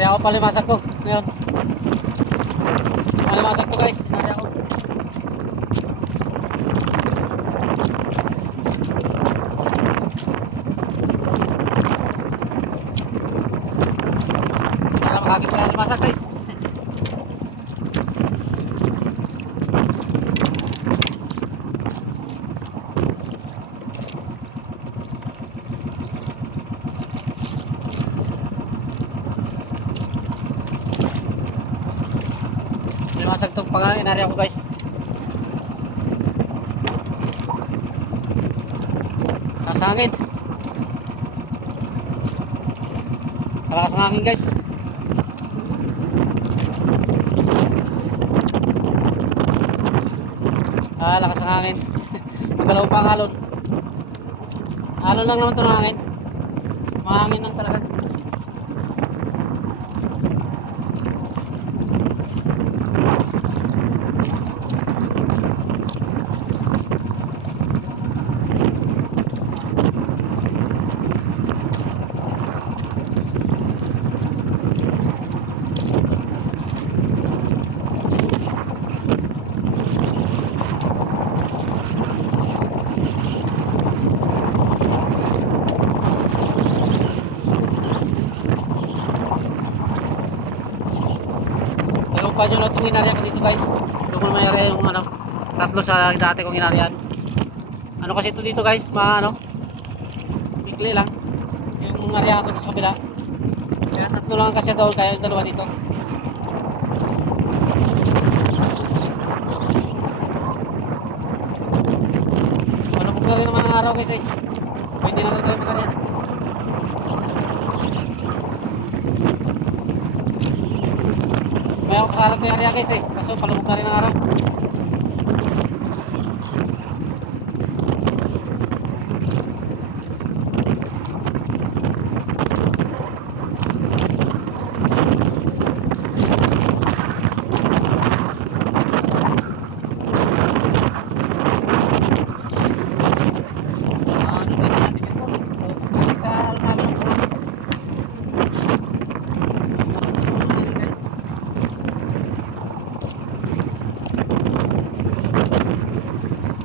Inari ako palimasag ko ngayon. Palimasag ko guys. Inari ako. Para makagit ka limasag guys. Masagtog pa nga inari ako guys. Kasangit. Malakas ang hangin guys. Lakas ang hangin. Magalaw pa ang alon. Alon lang naman ito ng hangin. Mahangin lang talaga. Pa nyo na itong inarya ko dito guys. Doon ko na mayari yung ano, tatlo sa dati kong inaryan. Ano kasi ito dito guys, mikli lang yung area ko sa kabila. Kaya tatlo lang kasi doon, kaya yung dalawa dito. Ano kung rin naman ang araw guys eh. Pwede na tayo mag-aryan. May ako kasalat na area guys eh. Kaso palubog na rin ang araw.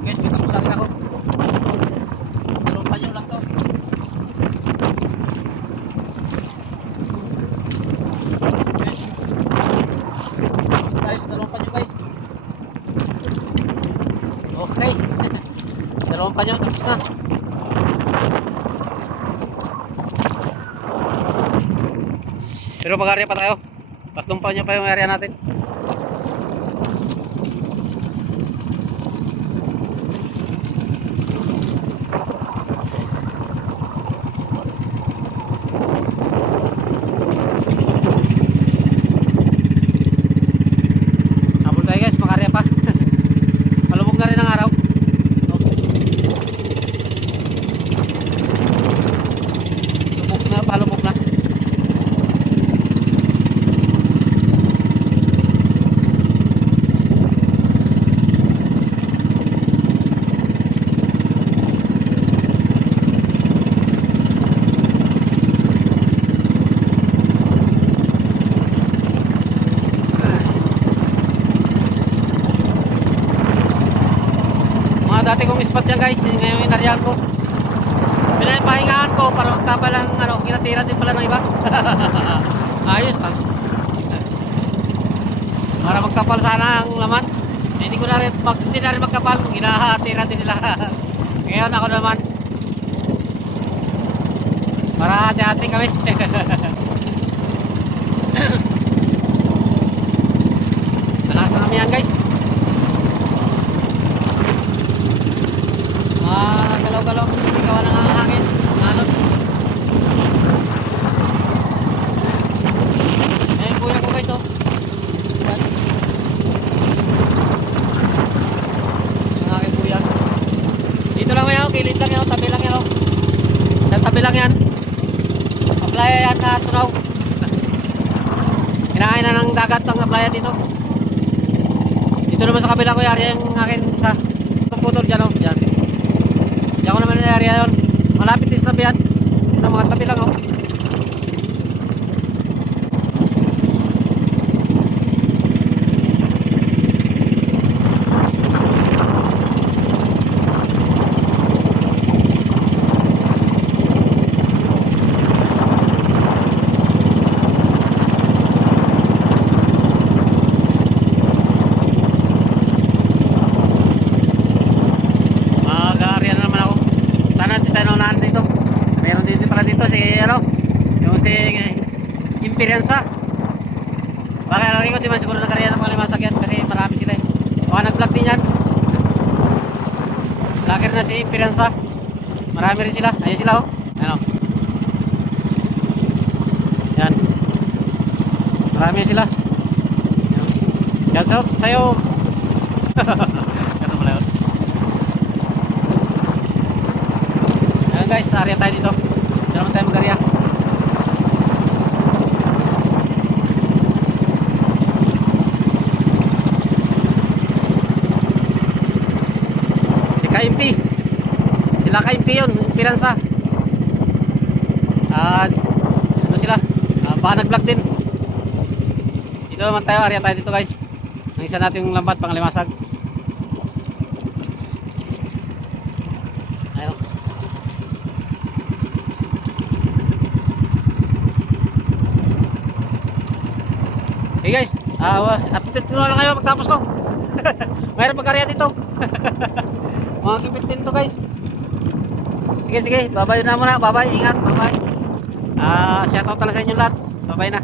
Guys, may tapos na rin ako. Dalawang panyo lang to. Guys, tayo sa dalawang panyo guys. Okay. Dalawang panyo, tapos na. Pero mag-area pa tayo. Tatlong panyo pa yung area natin. Dati kong spot yan guys, ngayon inaryan ko. Pinapahingaan ko para magkapalang kinatira din pala ng iba. Ayos lang. Para magkapal sana ang laman. Hindi na rin magkapal, ginatira din nila. Ngayon ako naman. Para hati-hati kami. Malakas na kami yan guys. Galaw-galaw, ikaw na ang hangin. Alon. Ayan kuya ko guys oh. Ang aking kuya. Dito lang yan, kilid lang yan, tabi lang yan oh. Tabi lang yan. Aplaya yan na tunaw. Kinain na ng dagat ang aplaya dito. Dito naman sa kabila ko yari yung akin isa. Putol dyan oh, dyan. Diyan ko naman na area yun. Malapit din sa tabi yan. Yung mga tabi lang oh. tayo naunahan dito. Meron din pala dito si ano, yung si Imperiansa. Baka lagi ko di man siguro nagkariyan ng mga limasak yan kasi marami sila eh. Baka nag-vlog din yan. Vlogger na si Imperiansa. Marami rin sila. Ayan sila oh. Ano? Yan. Marami sila. Yan. Shout out sa'yo. Ganun pala yun. Ayan guys, area tayo dito. Diyan naman tayo mag-area. Si KMP. Sila KMP yun, Piransa. Ano sila? Baka nag-vlog din. Dito naman tayo, area tayo dito guys. Ang isa nating lambat, pangalimasag. Ayun. Okay guys, update ko na lang kayo pagtapos ko. Mayroon pag-area dito. Mga kipitin to guys. Sige, bye-bye na muna. Bye-bye, ingat, bye-bye. Shoutout na sa inyo lahat. Bye-bye na.